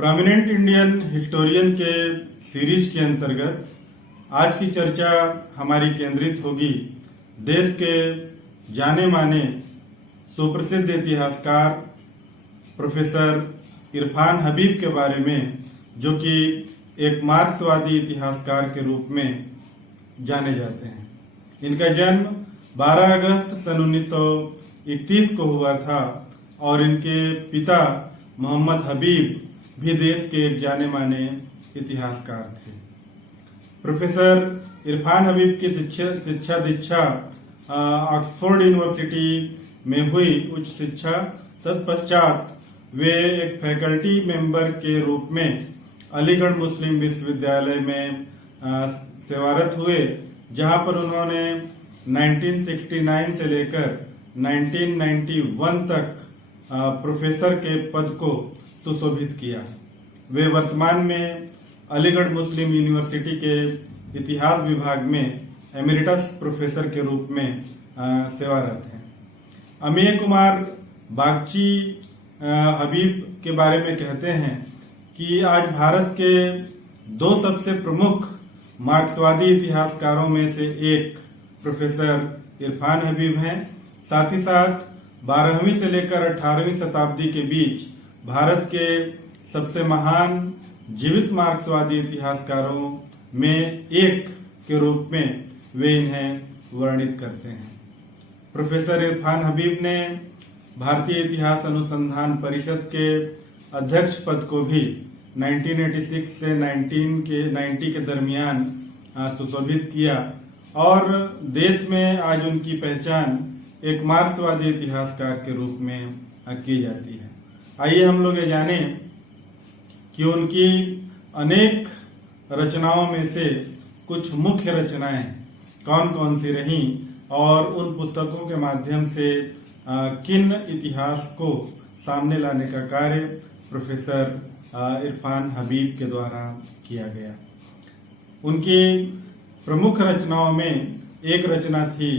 Prominent Indian historian के series के अंतर्गत आज की चर्चा हमारी केंद्रित होगी देश के जाने माने सुप्रसिद्ध इतिहासकार प्रोफेसर इरफान हबीब के बारे में, जो कि एक मार्क्सवादी इतिहासकार के रूप में जाने जाते हैं। इनका जन्म 12 अगस्त सन 1931 को हुआ था और इनके पिता मोहम्मद हबीब भी देश के एक जाने माने इतिहासकार थे। प्रोफेसर इरफान हबीब की शिक्षा दीक्षा ऑक्सफोर्ड यूनिवर्सिटी में हुई उच्च शिक्षा। तत्पश्चात वे एक फैकल्टी मेंबर के रूप में अलीगढ़ मुस्लिम विश्वविद्यालय में सेवारत हुए, जहां पर उन्होंने 1969 से लेकर 1991 तक प्रोफेसर के पद को सुशोभित किया। वे वर्तमान में अलीगढ़ मुस्लिम यूनिवर्सिटी के इतिहास विभाग में एमेरिटस प्रोफेसर के रूप में सेवारत हैं। अमेय कुमार बागची हबीब के बारे में कहते हैं कि आज भारत के दो सबसे प्रमुख मार्क्सवादी इतिहासकारों में से एक प्रोफेसर इरफान हबीब हैं। साथ ही साथ 12वीं से लेकर 18वीं शताब्दी के बीच भारत के सबसे महान जीवित मार्क्सवादी इतिहासकारों में एक के रूप में वे इन्हें वर्णित करते हैं। प्रोफेसर इरफान हबीब ने भारतीय इतिहास अनुसंधान परिषद के अध्यक्ष पद को भी 1986 से 1990 के दरमियान सुशोभित किया और देश में आज उनकी पहचान एक मार्क्सवादी इतिहासकार के रूप में की जाती है। आइए हम लोग ये जाने कि उनकी अनेक रचनाओं में से कुछ मुख्य रचनाएं कौन कौन सी रहीं और उन पुस्तकों के माध्यम से किन इतिहास को सामने लाने का कार्य प्रोफेसर इरफान हबीब के द्वारा किया गया। उनकी प्रमुख रचनाओं में एक रचना थी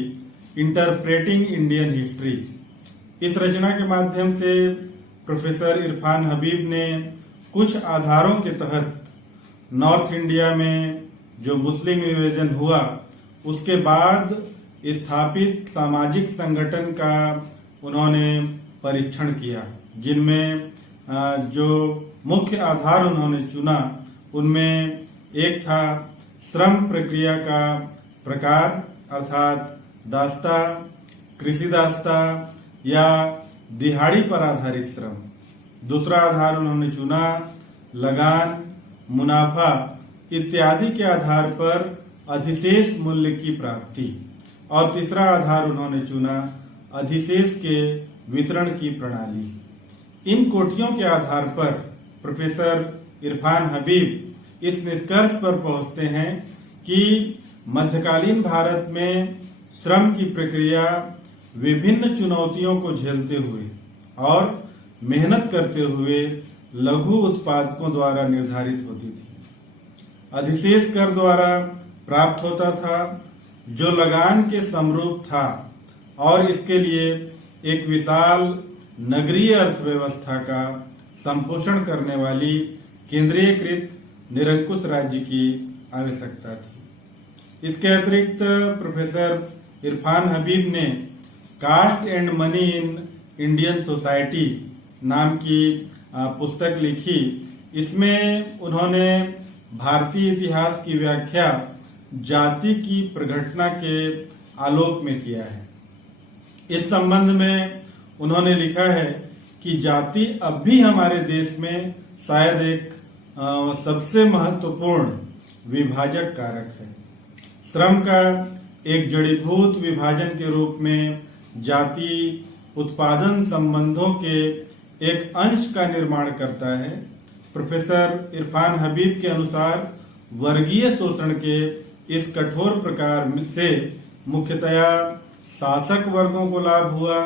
इंटरप्रेटिंग इंडियन हिस्ट्री। इस रचना के माध्यम से प्रोफेसर इरफान हबीब ने कुछ आधारों के तहत नॉर्थ इंडिया में जो मुस्लिम विभाजन हुआ उसके बाद स्थापित सामाजिक संगठन का उन्होंने परीक्षण किया, जिनमें जो मुख्य आधार उन्होंने चुना उनमें एक था श्रम प्रक्रिया का प्रकार, अर्थात दास्ता, कृषि दास्ता या दिहाड़ी पर आधारित श्रम। दूसरा आधार उन्होंने चुना लगान, मुनाफा इत्यादि के आधार पर अधिशेष मूल्य की प्राप्ति और तीसरा आधार उन्होंने चुना अधिशेष के वितरण की प्रणाली। इन कोटियों के आधार पर प्रोफेसर इरफान हबीब इस निष्कर्ष पर पहुंचते हैं कि मध्यकालीन भारत में श्रम की प्रक्रिया विभिन्न चुनौतियों को झेलते हुए और मेहनत करते हुए लघु उत्पादकों द्वारा निर्धारित होती थी। अधिशेष कर द्वारा प्राप्त होता था, जो लगान के समरूप था और इसके लिए एक विशाल नगरीय अर्थव्यवस्था का संपोषण करने वाली केंद्रीयकृत निरंकुश राज्य की आवश्यकता थी। इसके अतिरिक्त प्रोफेसर इरफान हबीब ने caste and money in Indian society नाम की पुस्तक लिखी। इसमें उन्होंने भारतीय इतिहास की व्याख्या जाति की प्रघटना के आलोक में किया है। इस संबंध में उन्होंने लिखा है कि जाति अब भी हमारे देश में शायद एक सबसे महत्वपूर्ण विभाजक कारक है। श्रम का एक जड़ीभूत विभाजन के रूप में जाति उत्पादन संबंधों के एक अंश का निर्माण करता है। प्रोफेसर इरफान हबीब के अनुसार वर्गीय शोषण के इस कठोर प्रकार से मुख्यतया शासक वर्गों को लाभ हुआ,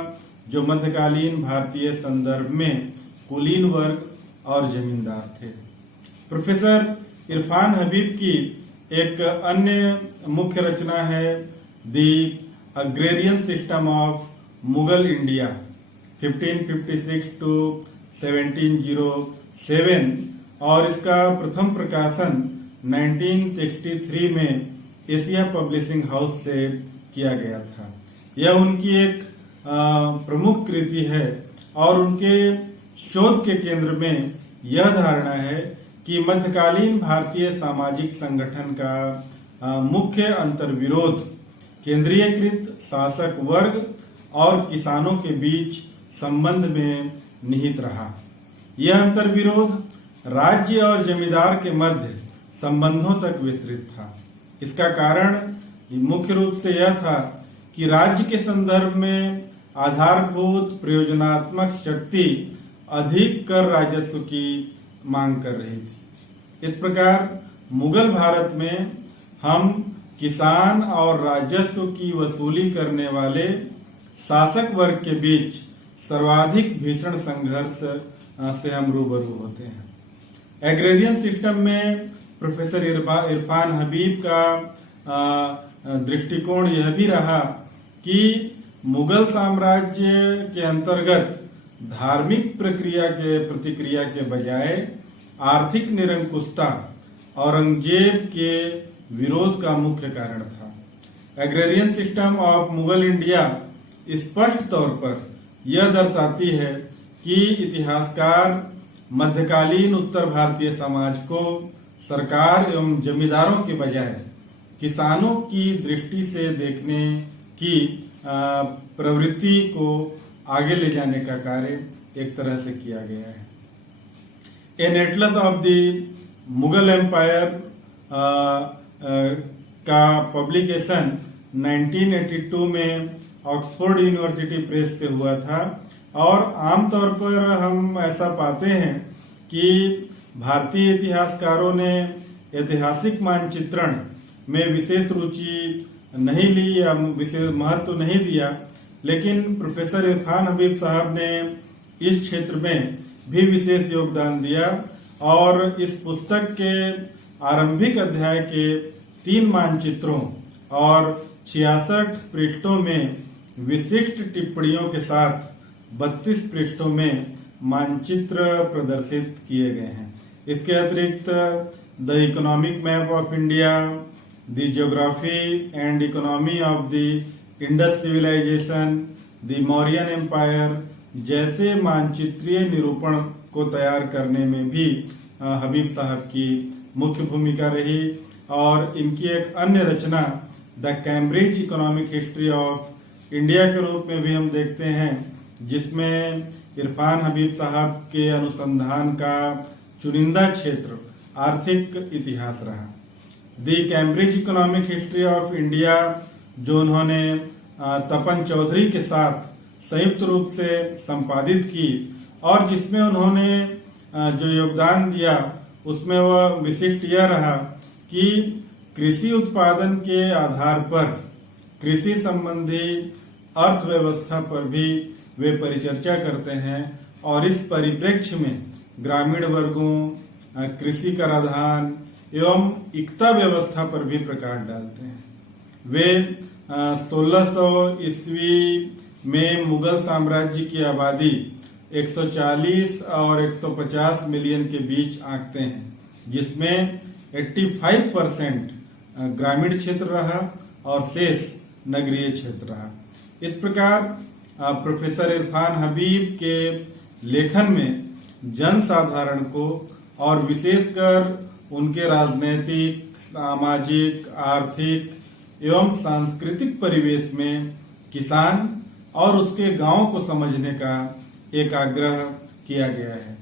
जो मध्यकालीन भारतीय संदर्भ में कुलीन वर्ग और जमींदार थे। प्रोफेसर इरफान हबीब की एक अन्य मुख्य रचना है the agrarian system of Mughal India 1556 to 1707 और इसका प्रथम प्रकाशन 1963 में एशिया पब्लिशिंग हाउस से किया गया था। यह उनकी एक प्रमुख कृति है और उनके शोध के केंद्र में यह धारणा है कि मध्यकालीन भारतीय सामाजिक संगठन का मुख्य अंतर्विरोध केंद्रीयकृत शासक वर्ग और किसानों के बीच संबंध में निहित रहा। यह अंतर्विरोध राज्य और जमींदार के मध्य संबंधों तक विस्तृत था। इसका कारण मुख्य रूप से यह था कि राज्य के संदर्भ में आधारभूत प्रयोजनात्मक शक्ति अधिक कर राजस्व की मांग कर रही थी। इस प्रकार मुगल भारत में हम किसान और राजस्व की वसूली करने वाले शासक वर्ग के बीच सर्वाधिक भीषण संघर्ष से हम रूबरू होते हैं। एग्रेरियन सिस्टम में प्रोफेसर इरफान हबीब का दृष्टिकोण यह भी रहा कि मुगल साम्राज्य के अंतर्गत धार्मिक प्रक्रिया के प्रतिक्रिया के बजाय आर्थिक निरंकुशता औरंगजेब के विरोध का मुख्य कारण था। Agrarian system of Mughal India स्पष्ट तौर पर यह दर्शाती है कि इतिहासकार मध्यकालीन उत्तर भारतीय समाज को सरकार एवं जमींदारों के बजाय किसानों की दृष्टि से देखने की प्रवृत्ति को आगे ले जाने का कार्य एक तरह से किया गया है। An atlas of the Mughal empire का पब्लिकेशन 1982 में ऑक्सफोर्ड यूनिवर्सिटी प्रेस से हुआ था और आमतौर पर हम ऐसा पाते हैं कि भारतीय इतिहासकारों ने ऐतिहासिक मानचित्रण में विशेष रुचि नहीं ली या विशेष महत्व नहीं दिया, लेकिन प्रोफेसर इरफान हबीब साहब ने इस क्षेत्र में भी विशेष योगदान दिया और इस पुस्तक के आरंभिक अध्याय के 3 मानचित्रों और 66 पृष्ठों में विशिष्ट टिप्पणियों के साथ 32 पृष्ठों में मानचित्र प्रदर्शित किए गए हैं। इसके अतिरिक्त the economic map of India, the geography and economy of the Indus civilisation, the Mauryan empire जैसे मानचित्रीय निरूपण को तैयार करने में भी हबीब साहब की मुख्य भूमिका रही और इनकी एक अन्य रचना the Cambridge economic history of India के रूप में भी हम देखते हैं, जिसमें इरफान हबीब साहब के अनुसंधान का चुनिंदा क्षेत्र आर्थिक इतिहास रहा। The Cambridge economic history of India जो उन्होंने तपन चौधरी के साथ संयुक्त रूप से संपादित की और जिसमें उन्होंने जो योगदान दिया उसमें वह विशिष्ट यह रहा कि कृषि उत्पादन के आधार पर कृषि संबंधी अर्थव्यवस्था पर भी वे परिचर्चा करते हैं और इस परिप्रेक्ष्य में ग्रामीण वर्गों, कृषि कराधान एवं इक्ता व्यवस्था पर भी प्रकाश डालते हैं। वे 1600 ईस्वी में मुगल साम्राज्य की आबादी 140 और 150 मिलियन के बीच आंकते हैं, जिसमें 85% ग्रामीण क्षेत्र रहा और शेष नगरीय क्षेत्र रहा। इस प्रकार प्रोफेसर इरफान हबीब के लेखन में जन साधारण को और विशेषकर उनके राजनैतिक, सामाजिक, आर्थिक एवं सांस्कृतिक परिवेश में किसान और उसके गांव को समझने का एक आग्रह किया गया है।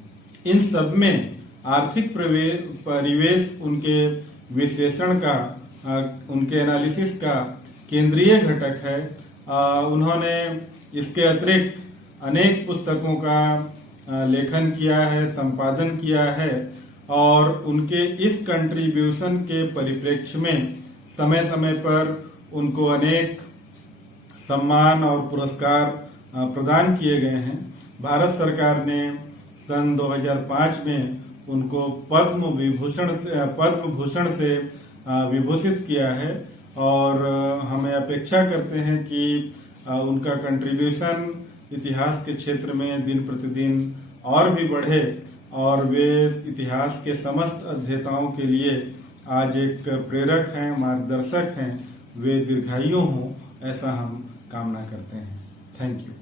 इन सब में आर्थिक परिवेश उनके विश्लेषण का, उनके एनालिसिस का केंद्रीय घटक है। उन्होंने इसके अतिरिक्त अनेक पुस्तकों का लेखन किया है, संपादन किया है और उनके इस कंट्रीब्यूशन के परिप्रेक्ष्य में समय समय पर उनको अनेक सम्मान और पुरस्कार प्रदान किए गए हैं। भारत सरकार ने सन 2005 में उनको पद्म भूषण से विभूषित किया है और हमें अपेक्षा करते हैं कि उनका कंट्रीब्यूशन इतिहास के क्षेत्र में दिन प्रतिदिन और भी बढ़े और वे इतिहास के समस्त अध्येताओं के लिए आज एक प्रेरक हैं, मार्गदर्शक हैं। वे दीर्घायु हों, ऐसा हम कामना करते हैं। Thank you.